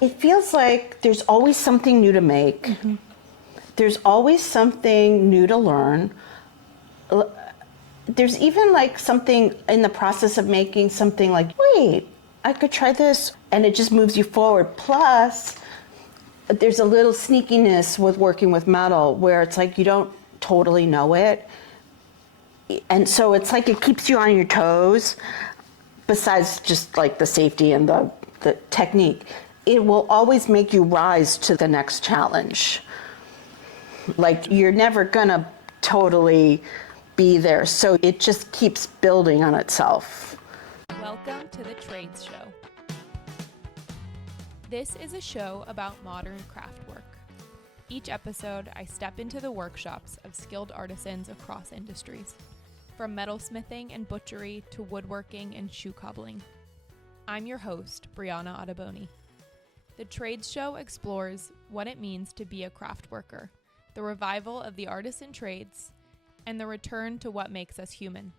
It feels like there's always something new to make. Mm-hmm. There's always something new to learn. There's even like something in the process of making something like, wait, I could try this. And it just moves you forward. Plus, there's a little sneakiness with working with metal where it's like you don't totally know it. And so it's like it keeps you on your toes, besides just like the safety and the technique. It will always make you rise to the next challenge. Like you're never gonna totally be there. So it just keeps building on itself. Welcome to the Trades Show. This is a show about modern craft work. Each episode, I step into the workshops of skilled artisans across industries, from metalsmithing and butchery to woodworking and shoe cobbling. I'm your host, Briana Ottoboni. The Trades Show explores what it means to be a craft worker, the revival of the artisan trades, and the return to what makes us human,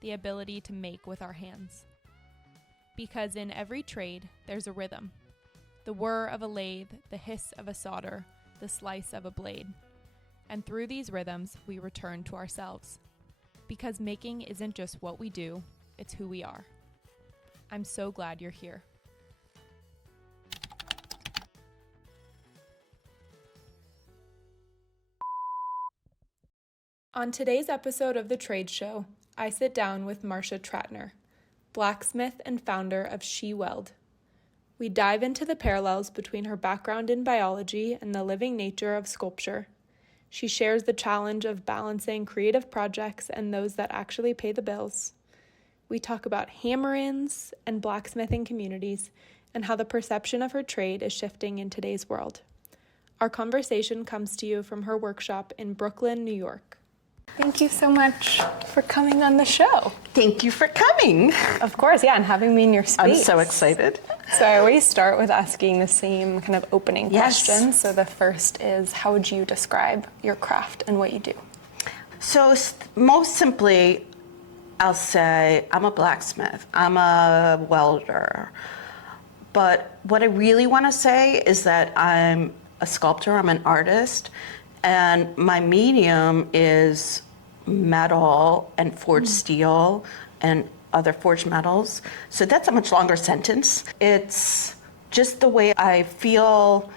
the ability to make with our hands. Because in every trade, there's a rhythm. The whir of a lathe, the hiss of a solder, the slice of a blade. And through these rhythms, we return to ourselves. Because making isn't just what we do, it's who we are. I'm so glad you're here. On today's episode of The Trades Show, I sit down with Marcia Trattner, blacksmith and founder of She-Weld. We dive into the parallels between her background in biology and the living nature of sculpture. She shares the challenge of balancing creative projects and those that actually pay the bills. We talk about hammer-ins and blacksmithing communities and how the perception of her trade is shifting in today's world. Our conversation comes to you from her workshop in Brooklyn, New York. Thank you so much for coming on the show. Thank you for coming. Of course, yeah, and having me in your space. I'm so excited. So I always start with asking the same kind of opening question. So the first is, how would you describe your craft and what you do? So most simply, I'll say I'm a blacksmith. I'm a welder. But what I really want to say is that I'm a sculptor. I'm an artist. And my medium is metal and forged steel and other forged metals. So that's a much longer sentence. It's just the way I feel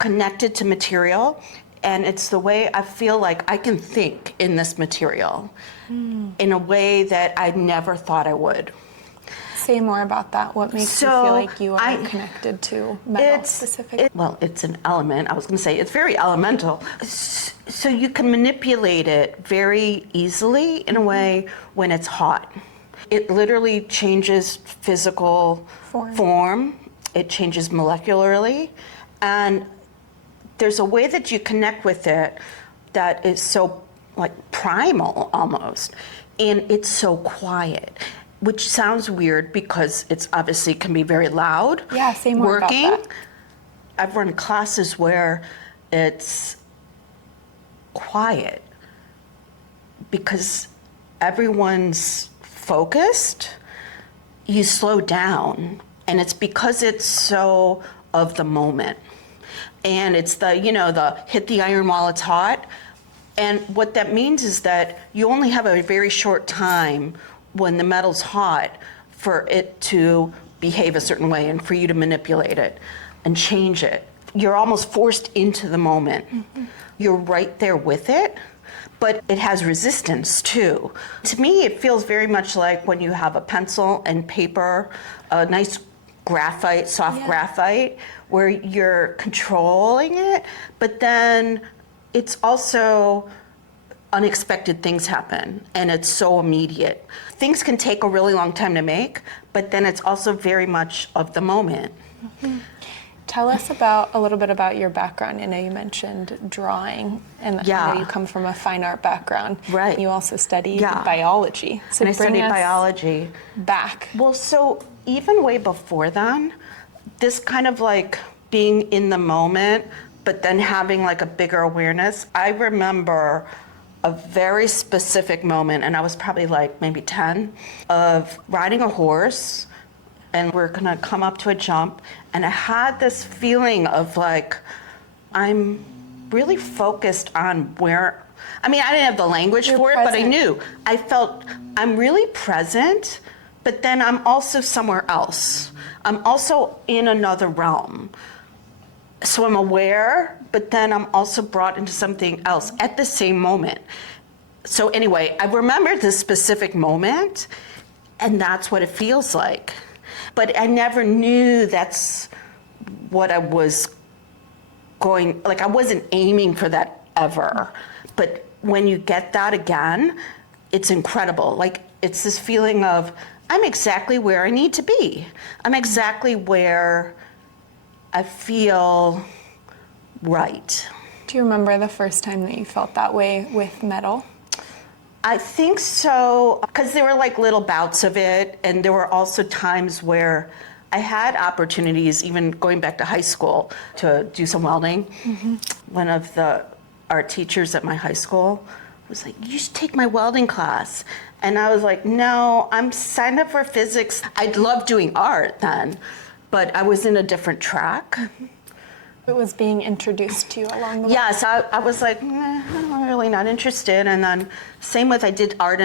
connected to material, and it's the way I feel like I can think in this material in a way that I never thought I would. Say more about that. What makes you feel like you are connected to metal specifically? Well, it's an element. I was going to say it's very elemental. So you can manipulate it very easily in a way when it's hot. It literally changes physical form. It changes molecularly. And there's a way that you connect with it that is so like primal almost. And it's so quiet. Which sounds weird because it's obviously can be very loud. Yeah, say more about that. I've run classes where it's quiet because everyone's focused. You slow down, and it's because it's so of the moment. And it's the hit the iron while it's hot. And what that means is that you only have a very short time when the metal's hot for it to behave a certain way and for you to manipulate it and change it. You're almost forced into the moment. Mm-hmm. You're right there with it, but it has resistance too. To me, it feels very much like when you have a pencil and paper, a nice graphite, soft graphite, where you're controlling it, but then it's also unexpected things happen, and it's so immediate. Things can take a really long time to make, but then it's also very much of the moment. Mm-hmm. Tell us a little bit about your background. I know you mentioned drawing, and I know you come from a fine art background. Right. You also studied biology. So and I studied biology. Back. Well, so even way before then, this kind of like being in the moment, but then having like a bigger awareness. I remember a very specific moment, and I was probably like maybe 10, of riding a horse and we're gonna come up to a jump. And I had this feeling of like, I'm really focused on where, I mean, I didn't have the language for it, but I knew. I felt I'm really present, but then I'm also somewhere else. I'm also in another realm. So I'm aware, but then I'm also brought into something else at the same moment. So anyway, I remember this specific moment, and that's what it feels like. But I never knew that's what I was going, like I wasn't aiming for that ever. But when you get that again, it's incredible. Like it's this feeling of, I'm exactly where I need to be. I'm exactly where I feel right. Do you remember the first time that you felt that way with metal? I think so, because there were like little bouts of it, and there were also times where I had opportunities, even going back to high school, to do some welding. One of our teachers at my high school was like, you should take my welding class. And I was like, no, I'm signed up for physics. I loved doing art then, but I was in a different track. It was being introduced to you along the way? Yes, I was like, I'm really not interested. And then same with, I did art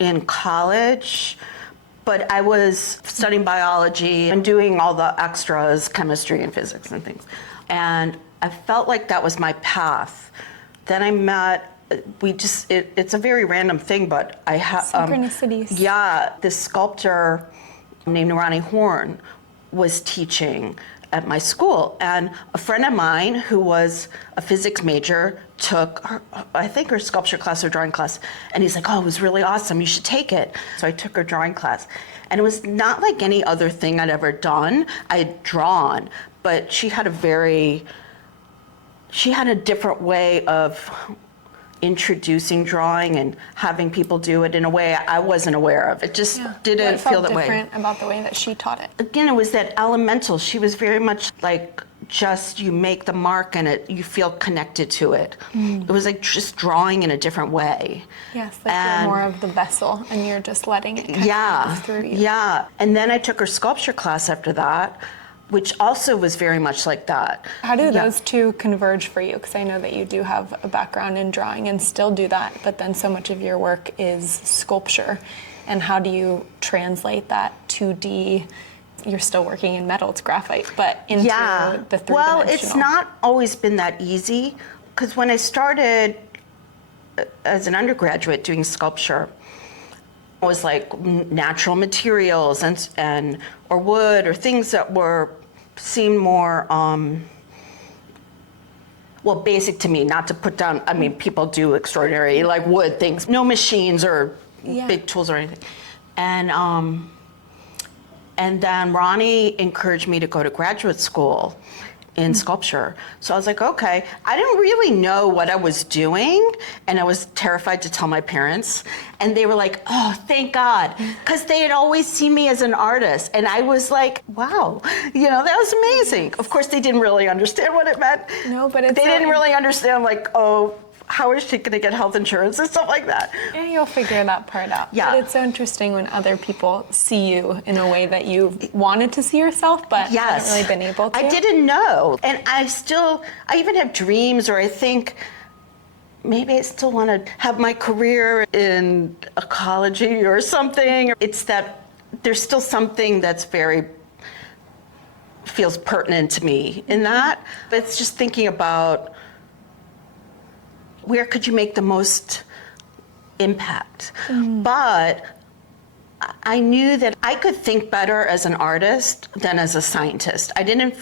in college, but I was studying biology and doing all the extras, chemistry and physics and things. And I felt like that was my path. Then I met, it's a very random thing, but I have synchronicities. Yeah, this sculptor named Ronnie Horn was teaching at my school, and a friend of mine who was a physics major took her sculpture class or drawing class, and he's like, oh, it was really awesome, you should take it. So I took her drawing class, and it was not like any other thing I'd ever done. I had drawn, but she had a different way of introducing drawing and having people do it in a way I wasn't aware of. It just didn't feel that way. What felt different about the way that she taught it? Again, it was that elemental. She was very much like, just you make the mark and you feel connected to it. It was like just drawing in a different way. Yes, like you're more of the vessel and you're just letting it kind of pass through you. Yeah, and then I took her sculpture class after that, which also was very much like that. How do those two converge for you? Because I know that you do have a background in drawing and still do that, but then so much of your work is sculpture. And how do you translate that 2D, you're still working in metal, it's graphite, but into the three-dimensional? Well, it's not always been that easy, because when I started as an undergraduate doing sculpture, it was like natural materials and or wood or things that seemed more basic to me, not to put down, I mean, people do extraordinary like wood things, no machines or big tools or anything. And then Ronnie encouraged me to go to graduate school in sculpture. So I was like, okay. I didn't really know what I was doing, and I was terrified to tell my parents. And they were like, oh, thank God, because they had always seen me as an artist. And I was like, wow, that was amazing. Of course, they didn't really understand what it meant. No, but they didn't really understand, like, oh, how is she going to get health insurance and stuff like that? Yeah, you'll figure that part out. Yeah. But it's so interesting when other people see you in a way that you wanted to see yourself, but haven't really been able to. I didn't know. And I even have dreams, or I think maybe I still want to have my career in ecology or something. It's that there's still something that's feels pertinent to me in that. But it's just thinking about, where could you make the most impact? But I knew that I could think better as an artist than as a scientist. I didn't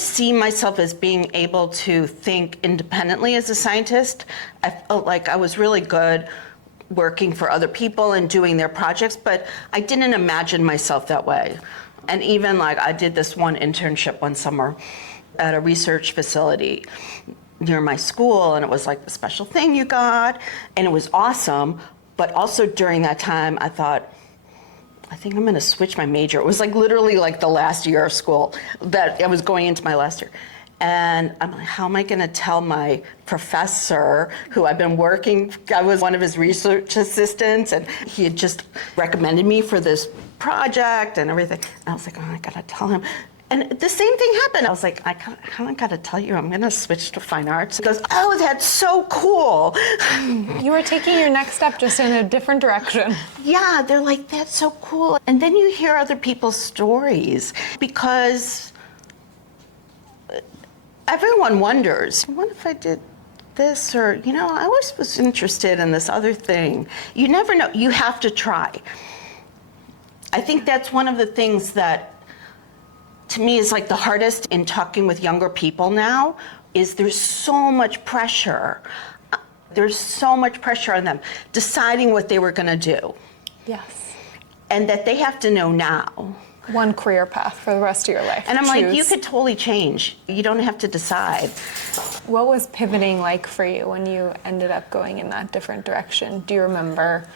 see myself as being able to think independently as a scientist. I felt like I was really good working for other people and doing their projects, but I didn't imagine myself that way. And even like I did this one internship one summer at a research facility near my school, and it was like the special thing you got, and it was awesome. But also during that time, I thought, I think I'm gonna switch my major. It was like literally like the last year of school that I was going into my last year. And I'm like, how am I going to tell my professor who I've been working, I was one of his research assistants, and he had just recommended me for this project and everything. And I was like, oh, I got to tell him. And the same thing happened. I was like, I kind of got to tell you, I'm going to switch to fine arts. He goes, oh, that's so cool. You were taking your next step just in a different direction. Yeah, they're like, that's so cool. And then you hear other people's stories because everyone wonders, what if I did this? Or, I always was interested in this other thing. You never know. You have to try. I think that's one of the things that, to me, is like the hardest in talking with younger people now, is there's so much pressure. There's so much pressure on them deciding what they were going to do. Yes. And that they have to know now. One career path for the rest of your life. And I'm like, you could totally change. You don't have to decide. What was pivoting like for you when you ended up going in that different direction? Do you remember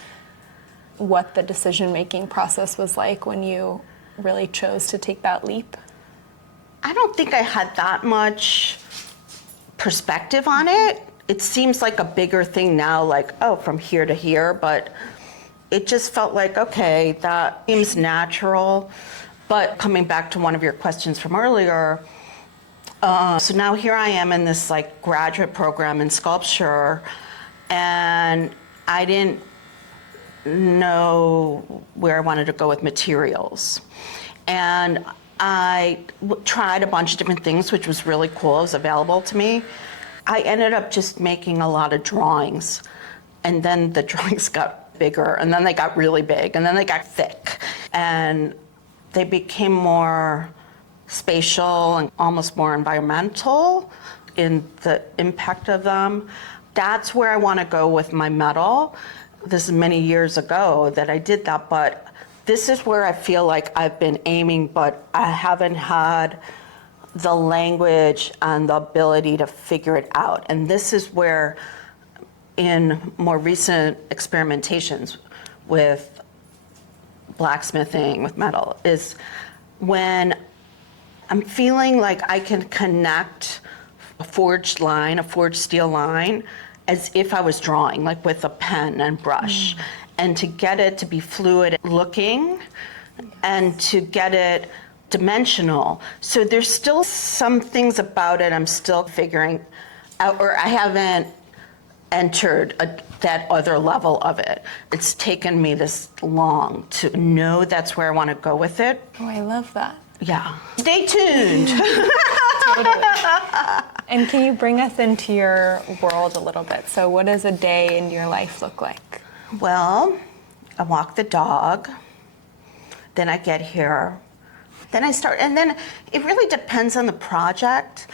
what the decision-making process was like when you really chose to take that leap? I don't think I had that much perspective on it. It seems like a bigger thing now, like, oh, from here to here, but it just felt like, okay, that seems natural. But coming back to one of your questions from earlier, so now here I am in this like graduate program in sculpture, and I didn't know where I wanted to go with materials. And I tried a bunch of different things, which was really cool. It was available to me. I ended up just making a lot of drawings, and then the drawings got bigger, and then they got really big, and then they got thick, and they became more spatial and almost more environmental in the impact of them. That's where I want to go with my metal. This is many years ago that I did that, but this is where I feel like I've been aiming, but I haven't had the language and the ability to figure it out. And this is where, in more recent experimentations with blacksmithing, with metal, is when I'm feeling like I can connect a forged line, a forged steel line, as if I was drawing, like with a pen and brush. And to get it to be fluid looking and to get it dimensional. So there's still some things about it I'm still figuring out, or I haven't entered that other level of it. It's taken me this long to know that's where I want to go with it. Oh, I love that. Yeah. Stay tuned. Totally. And can you bring us into your world a little bit? So what does a day in your life look like? Well, I walk the dog, then I get here, then I start, and then it really depends on the project,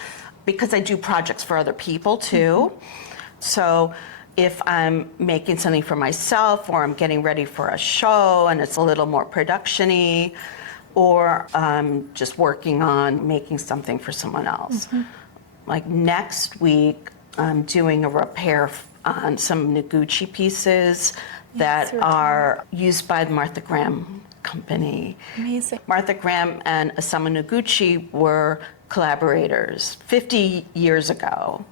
because I do projects for other people too. So if I'm making something for myself, or I'm getting ready for a show and it's a little more production-y, or I'm just working on making something for someone else. Like next week, I'm doing a repair on some Noguchi pieces that are used by the Martha Graham company. Amazing. Martha Graham and Osamu Noguchi were collaborators 50 years ago,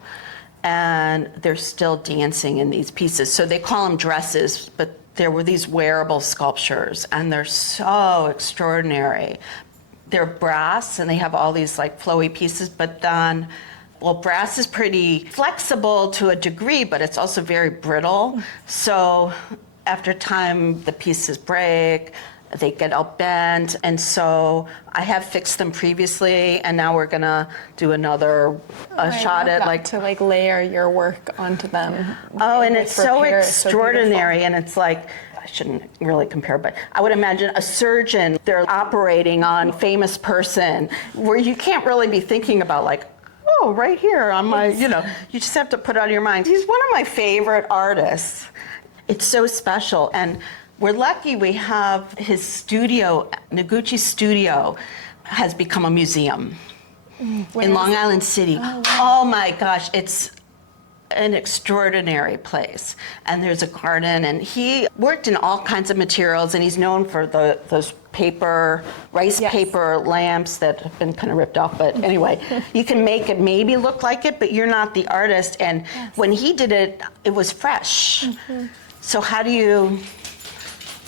and they're still dancing in these pieces. So they call them dresses, but there were these wearable sculptures, and they're so extraordinary. They're brass, and they have all these like flowy pieces, but then, well, brass is pretty flexible to a degree, but it's also very brittle. So after time, the pieces break, they get all bent, and so I have fixed them previously, and now we're gonna do another shot at like to like layer your work onto them. Oh, and with it's so repair. extraordinary, and it's like, I shouldn't really compare, but I would imagine a surgeon, they're operating on a famous person, where you can't really be thinking about like, oh, right here on my, you just have to put it out of your mind. He's one of my favorite artists. It's so special, and we're lucky we have his studio, Noguchi's studio, has become a museum in Long Island City. Oh, wow. Oh my gosh, it's an extraordinary place. And there's a garden, and he worked in all kinds of materials, and he's known for those paper, rice Yes. paper lamps that have been kind of ripped off, but anyway, you can make it maybe look like it, but you're not the artist. And when he did it, it was fresh. So how do you,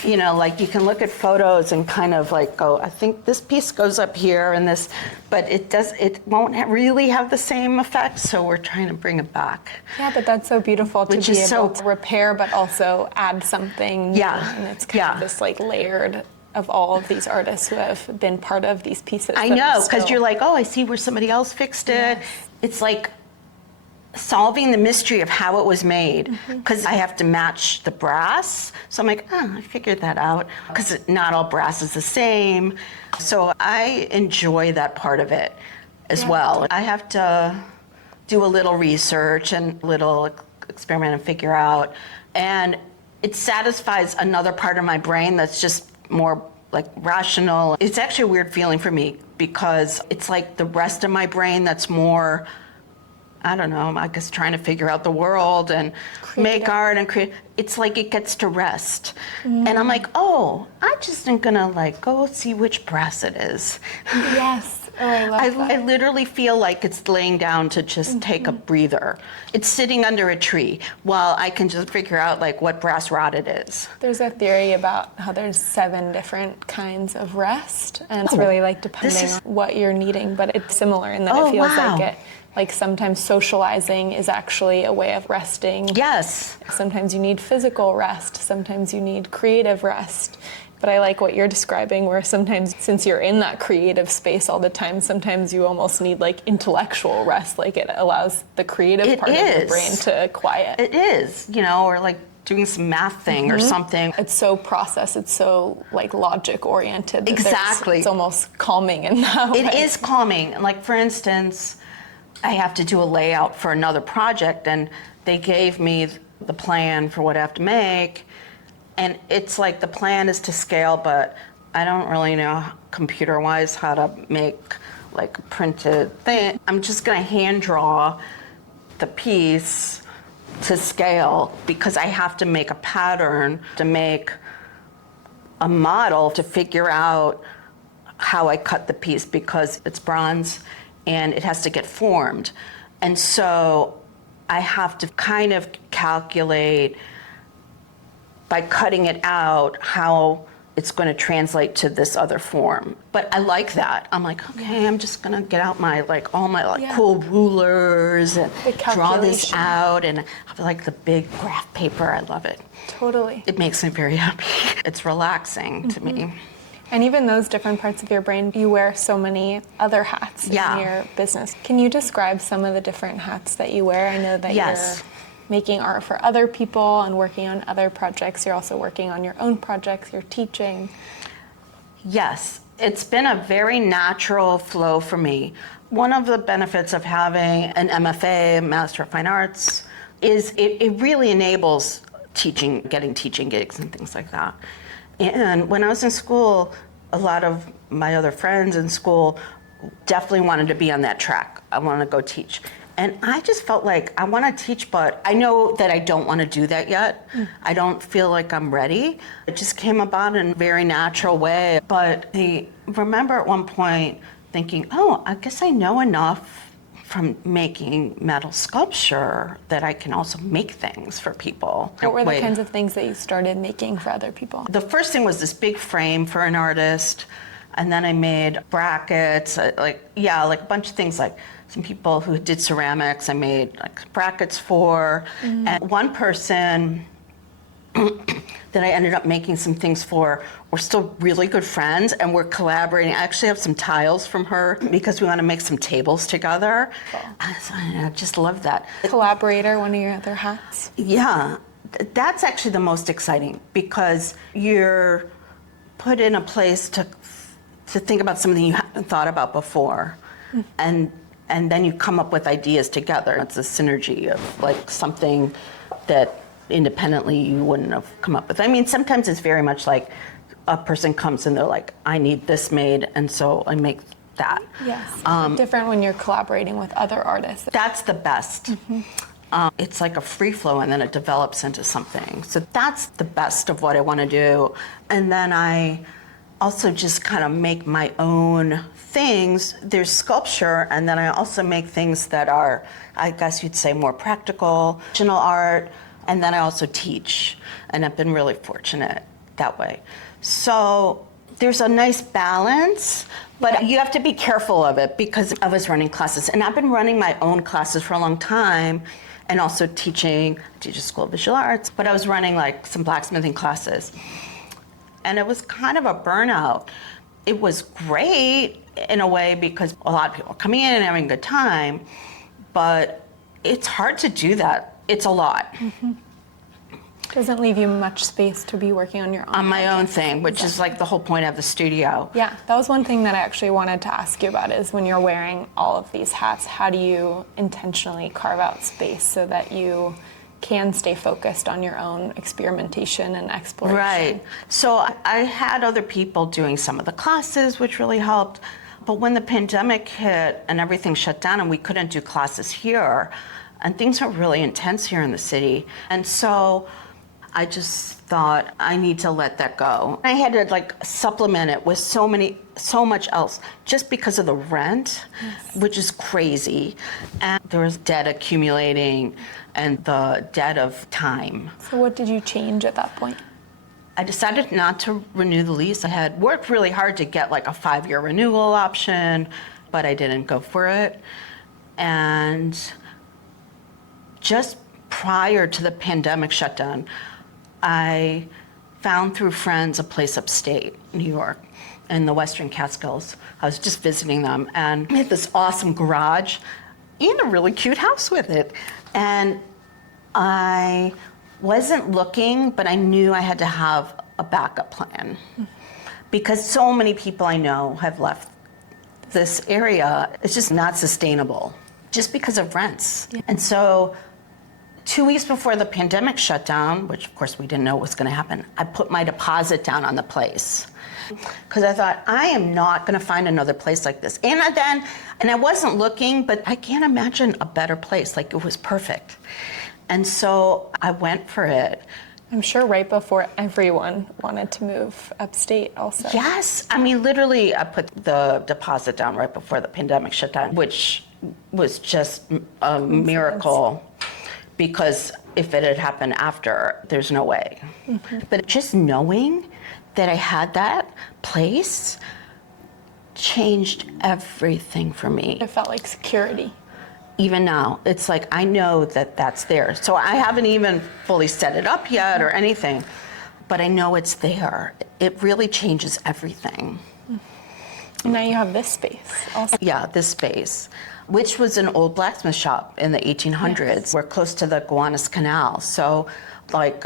like you can look at photos and kind of like go, I think this piece goes up here and this, but it won't really have the same effect, so we're trying to bring it back. Yeah, but that's so beautiful to Which be is able so- to repair, but also add something new. Yeah, And it's kind of yeah. this like layered of all of these artists who have been part of these pieces. I that are know, because still- you're like, oh, I see where somebody else fixed it. Yes. It's like solving the mystery of how it was made, because I have to match the brass. So I'm like, oh, I figured that out, because not all brass is the same. So I enjoy that part of it as Yeah. well. I have to do a little research and little experiment and figure out. And it satisfies another part of my brain that's just more like rational. It's actually a weird feeling for me, because it's like the rest of my brain that's more, I don't know, I guess trying to figure out the world and make Creative. art and create. It's like it gets to rest. And I'm like, oh, I just am gonna like go see which brass it is. Yes. Oh, I love that. I literally feel like it's laying down to just take a breather. It's sitting under a tree while I can just figure out like what brass rod it is. There's a theory about how there's 7 different kinds of rest, and it's really like depending is- on what you're needing, but it's similar in that Oh, it feels wow. like it. Like sometimes socializing is actually a way of resting. Yes. Sometimes you need physical rest, sometimes you need creative rest. But I like what you're describing, where sometimes, since you're in that creative space all the time, sometimes you almost need like intellectual rest. Like it allows the creative It part of your is. brain to quiet. It is, or like doing some math thing or something. It's so processed, it's so like logic oriented. that Exactly. It's almost calming in that way. It is calming. Like, for instance, I have to do a layout for another project, and they gave me the plan for what I have to make. And it's like the plan is to scale, but I don't really know computer-wise how to make like a printed thing. I'm just gonna hand draw the piece to scale, because I have to make a pattern to make a model to figure out how I cut the piece, because it's bronze and it has to get formed. And so I have to kind of calculate by cutting it out how it's going to translate to this other form. But I like that. I'm like, okay, I'm just going to get out my all my Yeah. cool rulers and The draw this calculation. out, and I like the big graph paper. I love it. Totally. It makes me very happy. It's relaxing to me. And even those different parts of your brain, you wear so many other hats Yeah. in your business. Can you describe some of the different hats that you wear? I know that Yes. you're making art for other people and working on other projects. You're also working on your own projects, you're teaching. Yes, it's been a very natural flow for me. One of the benefits of having an MFA, Master of Fine Arts, is it really enables teaching, getting teaching gigs and things like that. And when I was in school, a lot of my other friends in school definitely wanted to be on that track. I wanted to go teach. And I just felt like I want to teach, but I know that I don't want to do that yet. I don't feel like I'm ready. It just came about in a very natural way. But I remember at one point thinking, oh, I guess I know enough from making metal sculpture that I can also make things for people. What were the Wait. kinds of things that you started making for other people? The first thing was this big frame for an artist, and then I made brackets, like a bunch of things, like some people who did ceramics I made like brackets for, and one person that I ended up making some things for, we're still really good friends and we're collaborating. I actually have some tiles from her because we want to make some tables together. So I just love that. Collaborator, one of your other hats? Yeah, that's actually the most exciting, because you're put in a place to think about something you haven't thought about before, and then you come up with ideas together. It's a synergy of like something that independently you wouldn't have come up with. I mean, sometimes it's very much like a person comes and they're like, I need this made, and so I make that. Yes. Different when you're collaborating with other artists. That's the best. It's like a free flow, and then it develops into something. So that's the best of what I want to do. And then I also just kind of make my own things. There's sculpture, and then I also make things that are, I guess you'd say, more practical, original art, and then I also teach, and I've been really fortunate that way. So there's a nice balance, but you have to be careful of it because I was running classes, and I've been running my own classes for a long time, and also teach a school of visual arts, but I was running like some blacksmithing classes. And it was kind of a burnout. It was great in a way because a lot of people are coming in and having a good time, but it's hard to do that. It's a lot. Mm-hmm. Doesn't leave you much space to be working on your own. On my own thing, which is like the whole point of the studio. Yeah, that was one thing that I actually wanted to ask you about is when you're wearing all of these hats, how do you intentionally carve out space so that you can stay focused on your own experimentation and exploration? Right. So I had other people doing some of the classes, which really helped. But when the pandemic hit and everything shut down and we couldn't do classes here, and things were really intense here in the city. And so I just thought I need to let that go. I had to like supplement it with so much else just because of the rent, which is crazy. And there was debt accumulating and the debt of time. So what did you change at that point? I decided not to renew the lease. I had worked really hard to get like a 5-year renewal option, but I didn't go for it. And just prior to the pandemic shutdown, I found through friends a place upstate New York in the Western Catskills. I was just visiting them, and they had this awesome garage and a really cute house with it. And I wasn't looking, but I knew I had to have a backup plan because so many people I know have left this area. It's just not sustainable just because of rents. Yeah. And so 2 weeks before the pandemic shut down, which of course we didn't know was going to happen, I put my deposit down on the place because I thought I am not going to find another place like this. And I wasn't looking, but I can't imagine a better place. Like it was perfect. And so I went for it. I'm sure right before everyone wanted to move upstate also. Yes. I mean, literally, I put the deposit down right before the pandemic shut down, which was just a miracle. Because if it had happened after, there's no way. Mm-hmm. But just knowing that I had that place changed everything for me. It felt like security. Even now, it's like I know that that's there. So I haven't even fully set it up yet or anything, but I know it's there. It really changes everything. And now you have this space also. Yeah, this space, which was an old blacksmith shop in the 1800s. Yes. We're close to the Gowanus Canal. So like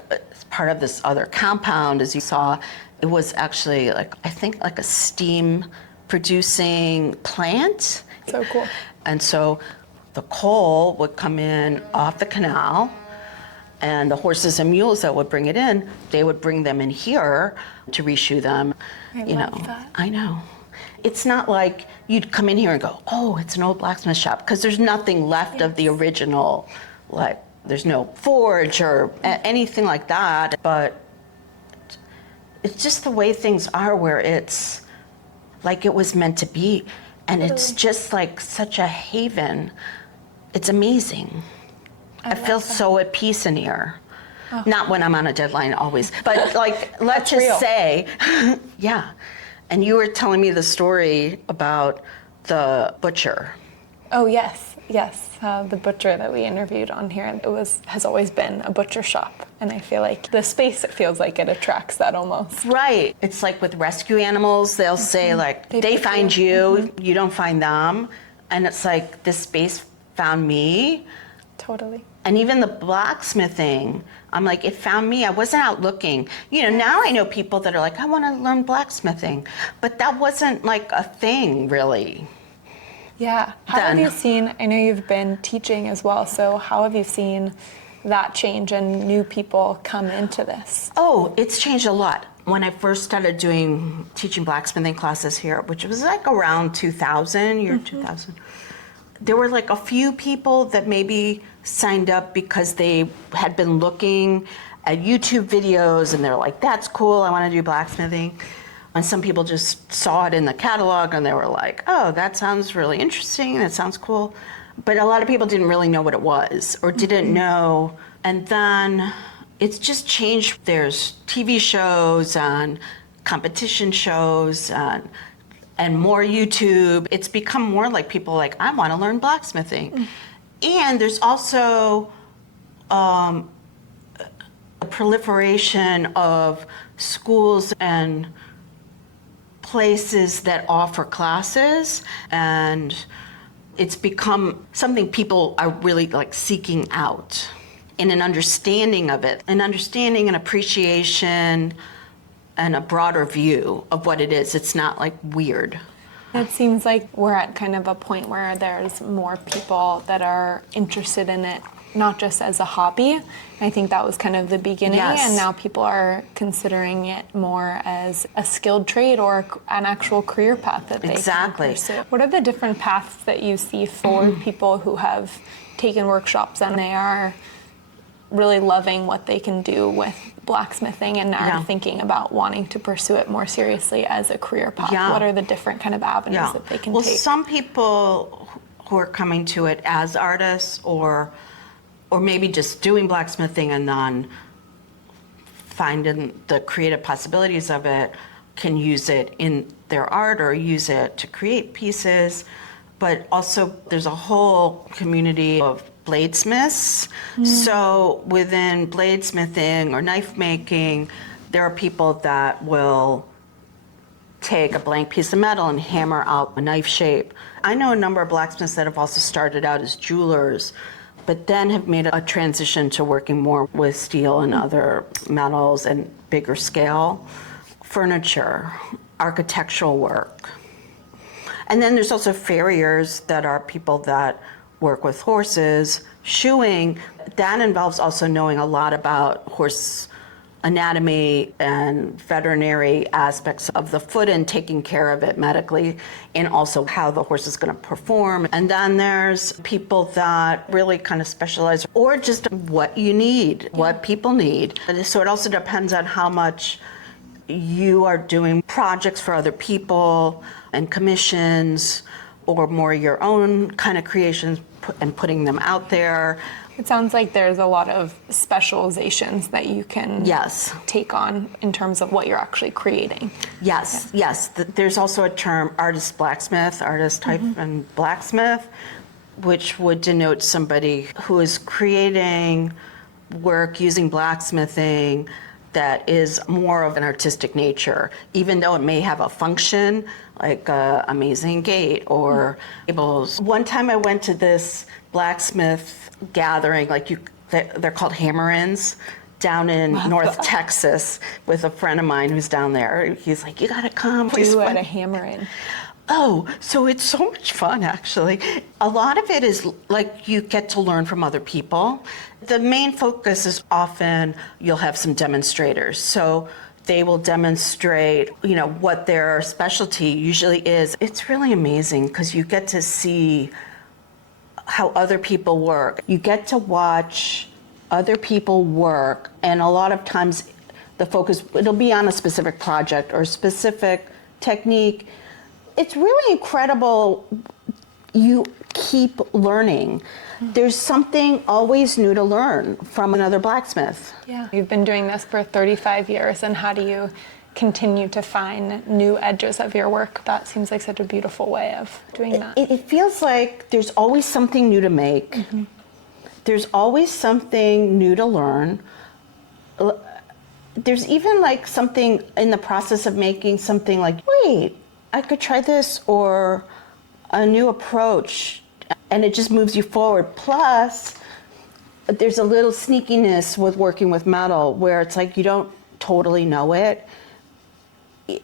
part of this other compound, as you saw, it was actually like, I think like a steam producing plant. So cool. And so the coal would come in off the canal, and the horses and mules that would bring it in, they would bring them in here to reshoe them. I love that. I know. It's not like you'd come in here and go, oh, it's an old blacksmith shop, because there's nothing left of the original, like there's no forge or anything like that, but it's just the way things are where it's like it was meant to be, and it's just like such a haven. It's amazing. I feel so at peace in here. Oh. Not when I'm on a deadline always, but like, let's just say, yeah. And you were telling me the story about the butcher. Oh, yes. The butcher that we interviewed on here, has always been a butcher shop. And I feel like the space, it feels like it attracts that almost. Right. It's like with rescue animals, they'll say like, they find you, you don't find them. And it's like, this space found me. Totally. And even the blacksmithing, I'm like, it found me. I wasn't out looking. You know, now I know people that are like, I want to learn blacksmithing. But that wasn't like a thing, really. Yeah. How have you seen, I know you've been teaching as well, so how have you seen that change and new people come into this? Oh, it's changed a lot. When I first started teaching blacksmithing classes here, which was like around 2000, year 2000, there were like a few people that maybe signed up because they had been looking at YouTube videos and they're like, that's cool, I want to do blacksmithing. And some people just saw it in the catalog and they were like, oh, that sounds really interesting, that sounds cool. But a lot of people didn't really know what it was or didn't know. And then it's just changed. There's TV shows and competition shows and more YouTube. It's become more like people like, I want to learn blacksmithing. And there's also a proliferation of schools and places that offer classes, and it's become something people are really like seeking out in an understanding of it, an understanding and appreciation and a broader view of what it is. It's not like weird. It seems like we're at kind of a point where there's more people that are interested in it, not just as a hobby. I think that was kind of the beginning, Yes. and now people are considering it more as a skilled trade or an actual career path that they Exactly. can pursue. What are the different paths that you see for people who have taken workshops and they are really loving what they can do with blacksmithing and are Yeah. thinking about wanting to pursue it more seriously as a career path? Yeah. What are the different kind of avenues that they can well, take? some people who are coming to it as artists or maybe just doing blacksmithing and then finding the creative possibilities of it can use it in their art or use it to create pieces. But also there's a whole community of bladesmiths. So within bladesmithing or knife making, there are people that will take a blank piece of metal and hammer out a knife shape. I know a number of blacksmiths that have also started out as jewelers, but then have made a transition to working more with steel and other metals and bigger scale, furniture, architectural work. And then there's also farriers that are people that work with horses, shoeing. That involves also knowing a lot about horse anatomy and veterinary aspects of the foot and taking care of it medically, and also how the horse is going to perform. And then there's people that really kind of specialize, or just what you need, what people need. And so it also depends on how much you are doing projects for other people and commissions, or more your own kind of creations and putting them out there. It sounds like there's a lot of specializations that you can Yes. take on in terms of what you're actually creating. Yes, yes. There's also a term, artist blacksmith, artist type and blacksmith, which would denote somebody who is creating work using blacksmithing that is more of an artistic nature, even though it may have a function, like a amazing gate or tables. One time I went to this blacksmith gathering, they're called hammer-ins, down in North Texas with a friend of mine who's down there. He's like, you gotta come. Do at a hammer-in. Oh, so it's so much fun, actually. A lot of it is like you get to learn from other people. The main focus is often you'll have some demonstrators. So they will demonstrate, what their specialty usually is. It's really amazing because you get to see how other people work. You get to watch other people work, and a lot of times the focus, it'll be on a specific project or a specific technique. It's really incredible. You keep learning. There's something always new to learn from another blacksmith. Yeah. You've been doing this for 35 years, and how do you continue to find new edges of your work? That seems like such a beautiful way of doing that. It feels like there's always something new to make. There's always something new to learn. There's even like something in the process of making something like, wait, I could try this, or a new approach, and it just moves you forward. Plus, there's a little sneakiness with working with metal where it's like you don't totally know it.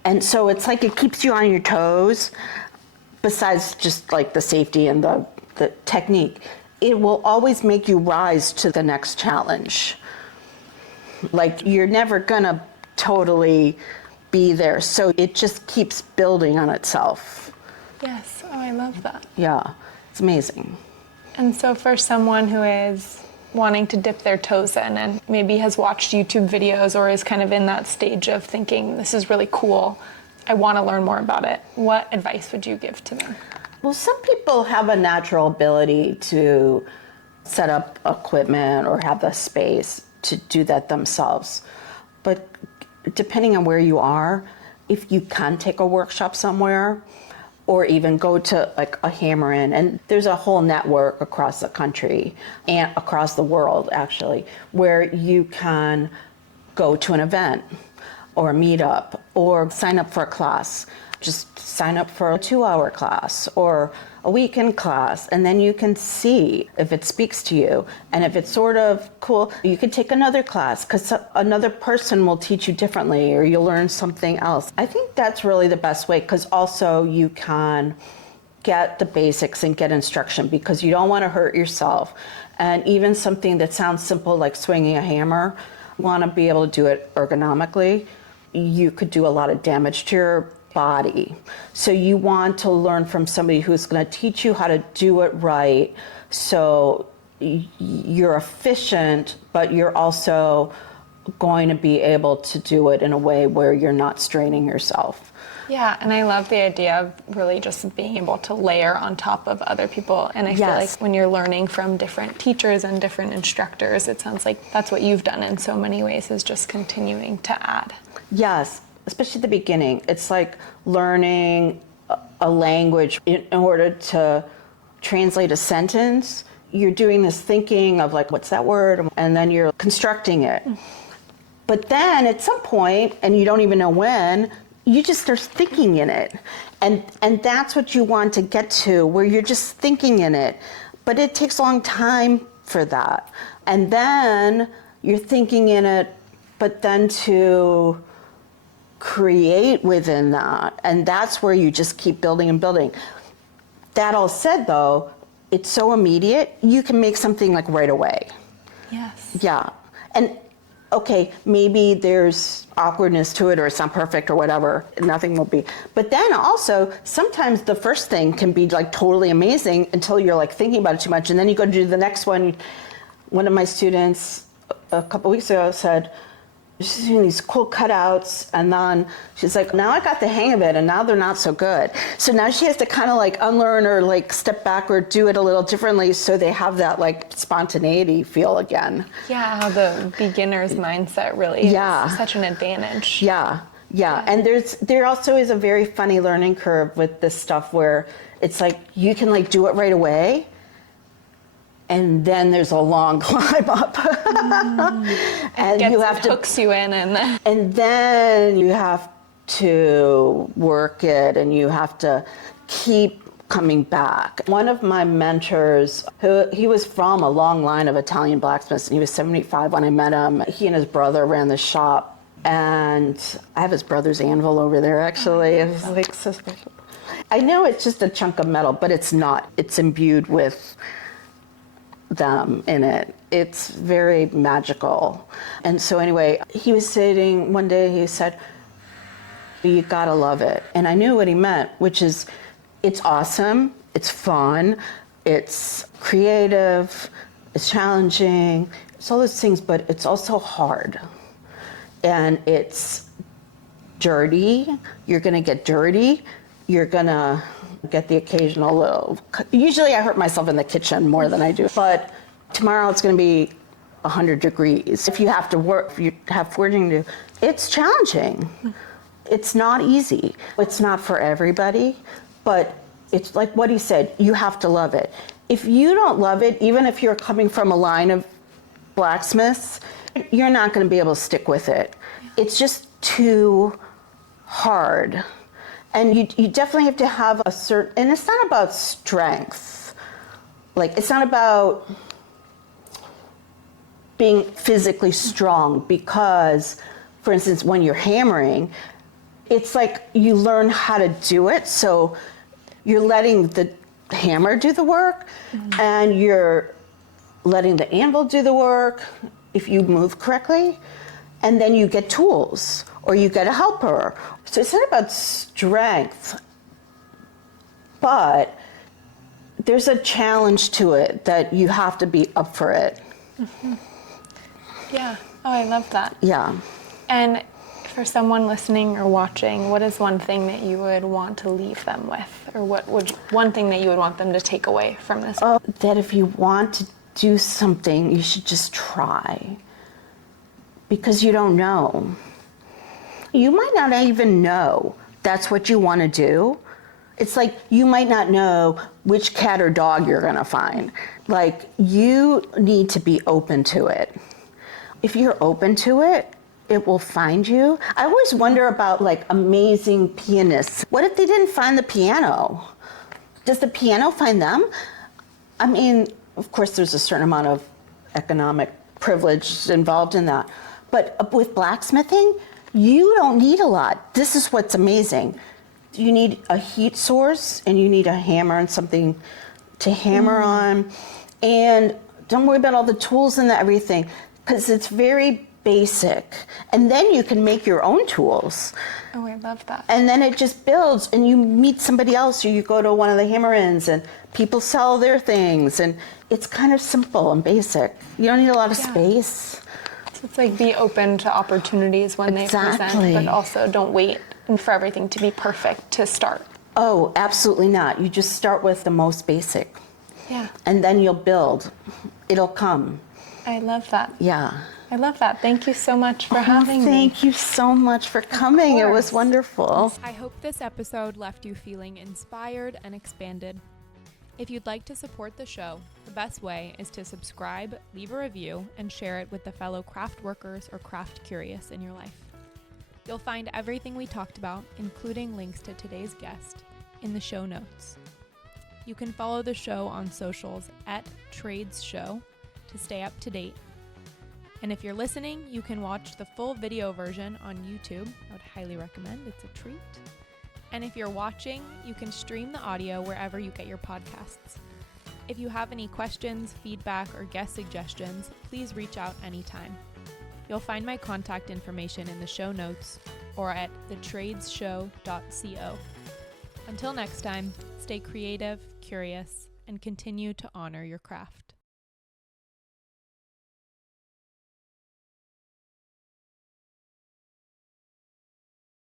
And so it's like it keeps you on your toes, besides just like the safety and the technique. It will always make you rise to the next challenge. Like you're never gonna totally be there. So it just keeps building on itself. Yes, oh, I love that. Yeah, it's amazing. And so for someone who is wanting to dip their toes in and maybe has watched YouTube videos or is kind of in that stage of thinking, this is really cool, I want to learn more about it, what advice would you give to them? Well, some people have a natural ability to set up equipment or have the space to do that themselves. But depending on where you are, if you can take a workshop somewhere or even go to like a hammer in, and there's a whole network across the country and across the world actually, where you can go to an event or a meetup or sign up for a class. Just sign up for a 2-hour class or a weekend class, and then you can see if it speaks to you. And if it's sort of cool, you can take another class because another person will teach you differently or you'll learn something else. I think that's really the best way, because also you can get the basics and get instruction because you don't want to hurt yourself. And even something that sounds simple like swinging a hammer, you want to be able to do it ergonomically. You could do a lot of damage to your body. So you want to learn from somebody who's going to teach you how to do it right, so you're efficient, but you're also going to be able to do it in a way where you're not straining yourself. Yeah, and I love the idea of really just being able to layer on top of other people. And I feel like when you're learning from different teachers and different instructors, it sounds like that's what you've done in so many ways, is just continuing to add. Yes, especially at the beginning. It's like learning a language in order to translate a sentence. You're doing this thinking of like, what's that word? And then you're constructing it. But then at some point, and you don't even know when, you just start thinking in it. And that's what you want to get to, where you're just thinking in it. But it takes a long time for that. And then you're thinking in it, but then to create within that, and that's where you just keep building and building. That all said though, it's so immediate, you can make something like right away. Yes. Yeah. And okay, maybe there's awkwardness to it or it's not perfect or whatever, nothing will be. But then also, sometimes the first thing can be like totally amazing until you're like thinking about it too much, and then you go to do the next one. One of my students a couple weeks ago said, she's doing these cool cutouts, and then she's like, now I got the hang of it, and now they're not so good. So now she has to kind of like unlearn or like step back or do it a little differently so they have that like spontaneity feel again. Yeah, how the beginner's mindset really is such an advantage. Yeah. And there also is a very funny learning curve with this stuff where it's like you can like do it right away, and then there's a long climb up. And you have to hooks you in, and then you have to work it, and you have to keep coming back. One of my mentors, he was from a long line of Italian blacksmiths, and he was 75 when I met him. He and his brother ran the shop, and I have his brother's anvil over there actually. It's like so special. I know it's just a chunk of metal, but it's not. It's imbued with them in it. It's very magical. And so anyway, he was sitting one day, he said, you gotta love it. And I knew what he meant, which is it's awesome, it's fun, it's creative, it's challenging, it's all those things, but it's also hard. And it's dirty, you're gonna get dirty, you're gonna get the occasional little, usually I hurt myself in the kitchen more than I do, but tomorrow it's going to be 100 degrees. If you have to work, if you have forging to do, it's challenging. It's not easy. It's not for everybody, but it's like what he said, you have to love it. If you don't love it, even if you're coming from a line of blacksmiths, you're not going to be able to stick with it. It's just too hard. And you definitely have to have a certain, and it's not about strength. Like, it's not about being physically strong because, for instance, when you're hammering, it's like you learn how to do it. So you're letting the hammer do the work, and you're letting the anvil do the work if you move correctly, and then you get tools or you get a helper. So it's not about strength, but there's a challenge to it that you have to be up for it. Yeah. Oh, I love that. Yeah. And For someone listening or watching, what is one thing that you would want to leave them with? Or what would one thing that you would want them to take away from this? Oh, that if you want to do something, you should just try. Because you don't know. You might not even know that's what you want to do. It's like you might not know which cat or dog you're going to find. Like, you need to be open to it. If you're open to it, it will find you. I always wonder about like amazing pianists. What if they didn't find the piano? Does the piano find them? I mean, of course, there's a certain amount of economic privilege involved in that. But with blacksmithing, you don't need a lot. This is what's amazing. You need a heat source and you need a hammer and something to hammer on. And don't worry about all the tools and everything, because it's very basic. And then you can make your own tools. Oh, I love that. And then it just builds, and you meet somebody else, or you go to one of the hammer-ins and people sell their things, and it's kind of simple and basic. You don't need a lot of space. So it's like be open to opportunities when they present, but also don't wait for everything to be perfect to start. Oh, absolutely not. You just start with the most basic. Yeah. And then you'll build. It'll come. I love that. Yeah. I love that. Thank you so much for having me. Thank you so much for coming. It was wonderful. I hope this episode left you feeling inspired and expanded. If you'd like to support the show, the best way is to subscribe, leave a review, and share it with the fellow craft workers or craft curious in your life. You'll find everything we talked about, including links to today's guest, in the show notes. You can follow the show on socials @TradesShow to stay up to date. And if you're listening, you can watch the full video version on YouTube. I would highly recommend. It's a treat. And if you're watching, you can stream the audio wherever you get your podcasts. If you have any questions, feedback, or guest suggestions, please reach out anytime. You'll find my contact information in the show notes or at thetradesshow.co. Until next time, stay creative, curious, and continue to honor your craft.